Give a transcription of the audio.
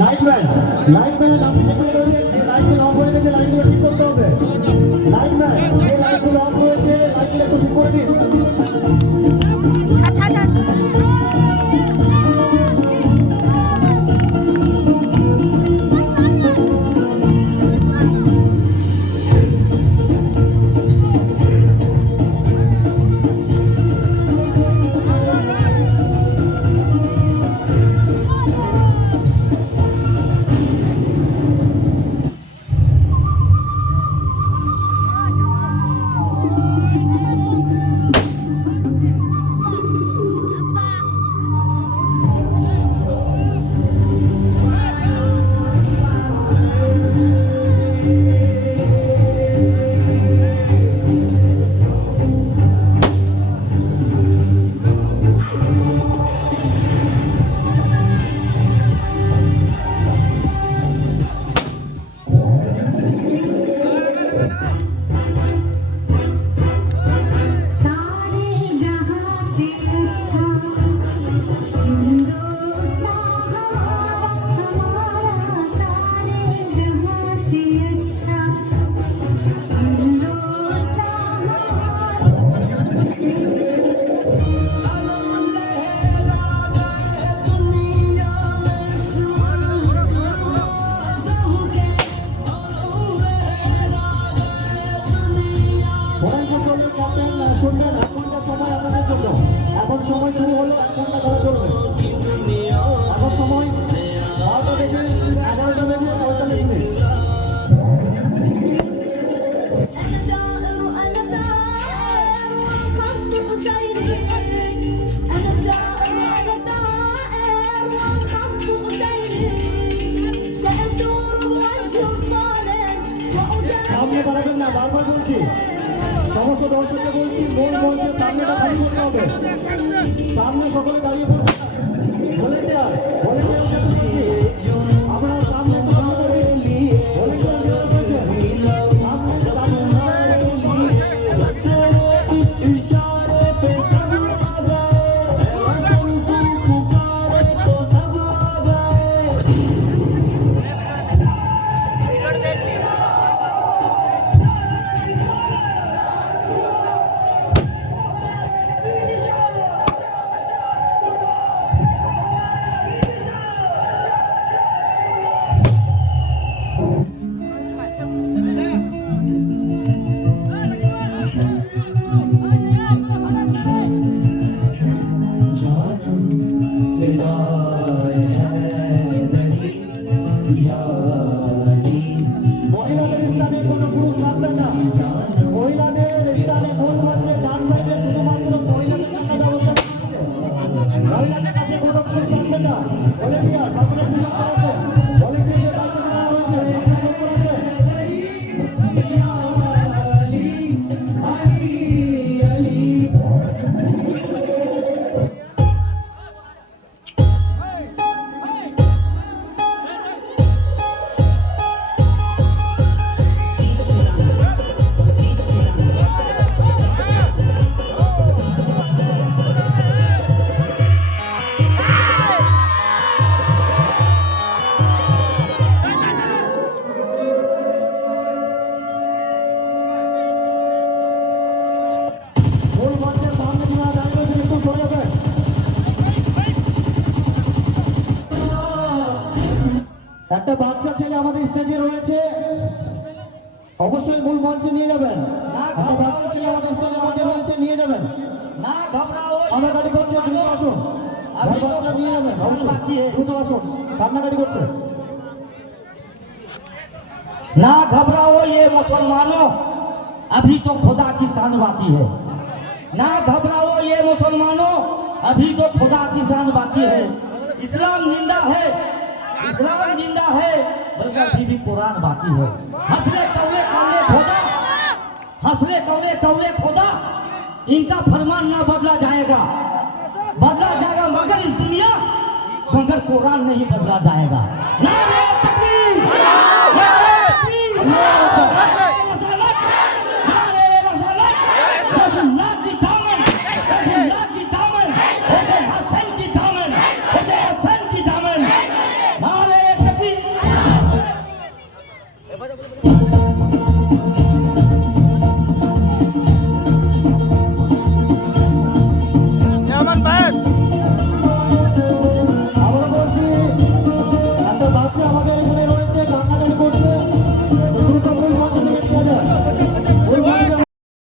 Lightman নাম লিখে রয়েছে, যে লাইটম্যান অফ হয়ে গেছে লাইটগুলো ঠিক করতে হবে। লাইটম্যান যে লাইটগুলো অফ হয়েছে লাইটগুলো একটু ঠিক করে দিন। এখন সময় শুরু হলো, 1 ঘন্টা ধরে চলবে। এখন সময় 12টা থেকে 11টা বেজে 45 মিনিট। সামনে বাড়াবেন না, বারবার বলছি, সমস্ত দর্শককে বলছি মূল মঞ্চের সামনেটা খালি করতে হবে। সামনে সকলে দাঁড়িয়ে পড়বে, ভলেন্টিয়ার আমরা সামনে মহিলাদের স্থানে কোনো পুরুষ থাকবেন না। মহিলাদের স্থানে মূল মঞ্চে ডান সাইডে শুধুমাত্র মহিলাদের থাকার ব্যবস্থা করতে হবে। মহিলাদের কাছে কোনো পুরুষ থাকবেন না। ভলেন্টিয়ার সকলে সুযোগ করাবেন। ভলেন্টিয়ারদের কাছে নেওয়া হয়েছে, সুযোগ করাবেন। একটা বাচ্চা ছেলে আমাদের স্টেজে রয়েছে, অবশ্যই মূল মঞ্চে নিয়ে যাবেন। একটা বাচ্চা ছেলে আমাদের স্টেজের মধ্যে রয়েছে, নিয়ে যাবেন। না ঘবরাও, কান্নাকাটি করছে, দ্রুত আসুন। বাচ্চা নিয়ে যাবেন, অবশ্যই দ্রুত আসুন, কান্নাকাটি করছে। ना घबराओ ये मुसलमानों, अभी तो खुदा की शान बाकी है। ना घबराओ ये मुसलमानों, अभी तो खुदा की शान बाकी है। इस्लाम जिंदा है, इस्लाम जिंदा है, बल्कि अभी भी कुरान बाकी है। हंसले कौले कौले खुदा, हंसले कौले कौले खुदा, इनका फरमान ना बदला जाएगा, बदला जाएगा मगर इस दुनिया, मगर कुरान नहीं बदला जाएगा। नारे तकबीर, नारे तकबीर, नारे रसूलत, नारे रसूलत, रसूलुल्लाह की दामन, रसूलुल्लाह की दामन, हुसैन की दामन, हुसैन की दामन, नारे